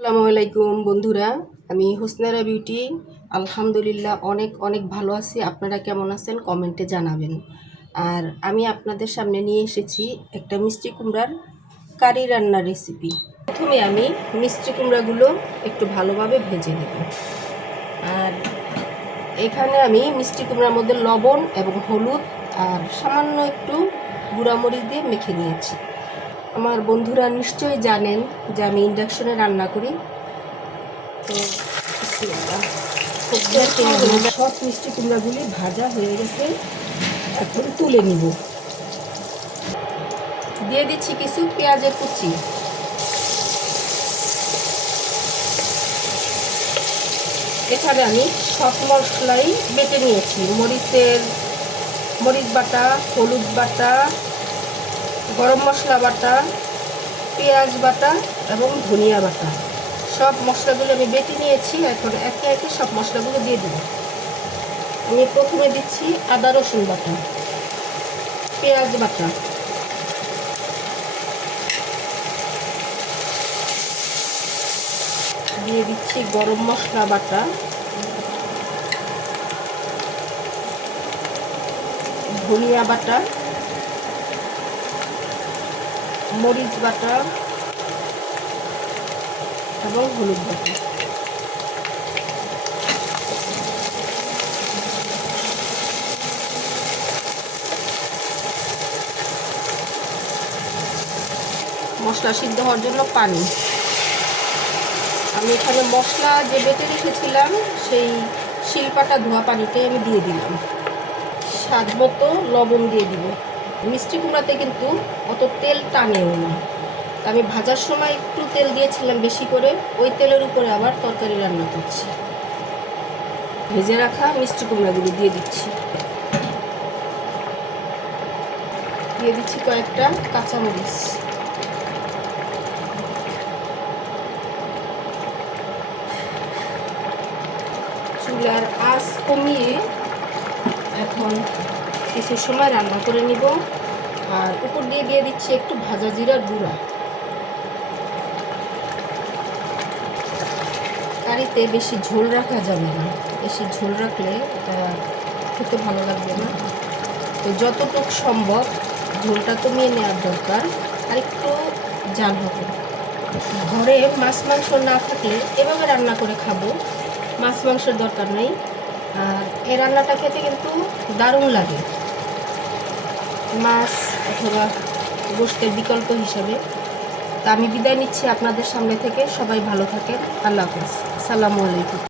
আসসালামু আলাইকুম বন্ধুরা, আমি হুসনারা বিউটি। আলহামদুলিল্লাহ অনেক অনেক ভালো আছি। আপনারা কেমন আছেন কমেন্টে জানাবেন। আর আমি আপনাদের সামনে নিয়ে এসেছি একটা মিষ্টি কুমড়ার কারি রান্নার রেসিপি। প্রথমে আমি মিষ্টি কুমড়াগুলো একটু ভালোভাবে ভেজে নেব। আর এখানে আমি মিষ্টি কুমড়ার মধ্যে লবণ এবং হলুদ আর সামান্য একটু গুঁড়ামরিচ দিয়ে মেখে নিয়েছি। আমার বন্ধুরা নিশ্চয়ই জানেন যে আমি ইন্ডাকশনে রান্না করি। তো সব মিষ্টি কুমড়াগুলি ভাজা হয়ে গেছে, এখন তুলে নিব। দিয়ে দিচ্ছি কিছু পেঁয়াজের কুচি। এখানে আমি সব মশলাই বেটে নিয়েছি। মরিচ বাটা, হলুদ বাটা, গরম মশলা বাটা, পেঁয়াজ বাটা এবং ধনিয়া বাটা, সব মশলাগুলো আমি বেটে নিয়েছি। এখন একে একে সব মশলাগুলো দিয়ে দিব। আমি প্রথমে দিচ্ছি আদা রসুন বাটা, পেঁয়াজ বাটা, দিয়ে দিচ্ছি গরম মশলা বাটা, ধনিয়া বাটা, মরিচ বাটা এবং হলুদ বাটা। মশলা সিদ্ধ হওয়ার জন্য পানি। আমি এখানে মশলা যে বেটে রেখেছিলাম সেই শিলপাটা ধোয়া পানিটাই আমি দিয়ে দিলাম। স্বাদ মতো লবণ দিয়ে দিব। মিষ্টি কুমড়াতে কিন্তু অত তেল টানেও না। আমি ভাজার সময় একটু তেল দিয়েছিলাম বেশি করে, ওই তেলের উপরে আবার তরকারি রান্না করছি। ভেজে রাখা মিষ্টি কুমড়াগুলো দিয়ে দিচ্ছি। দিয়ে দিচ্ছি কয়েকটা কাঁচামরিচ। চুলার আঁচ কমিয়ে এখন কিছু সময় রান্না করে নিব। আর উপর দিয়ে দিচ্ছি একটু ভাজা জিরার গুঁড়া। কারিতে বেশি ঝোল রাখা যাবে না, বেশি ঝোল রাখলে এটা খেতে ভালো লাগবে না। তো যতটুকু সম্ভব ঝোলটা কমিয়ে নেওয়ার দরকার। আর একটু জাল হবে। ঘরে মাছ মাংস না থাকলে এভাবে রান্না করে খাবো, মাছ মাংসের দরকার নেই। আর এই রান্নাটা খেতে কিন্তু দারুণ লাগে, মাছ অথবা গোশতের বিকল্প হিসাবে। তা আমি বিদায় নিচ্ছি আপনাদের সামনে থেকে। সবাই ভালো থাকেন। আল্লাহ হাফেজ। আসসালামু আলাইকুম।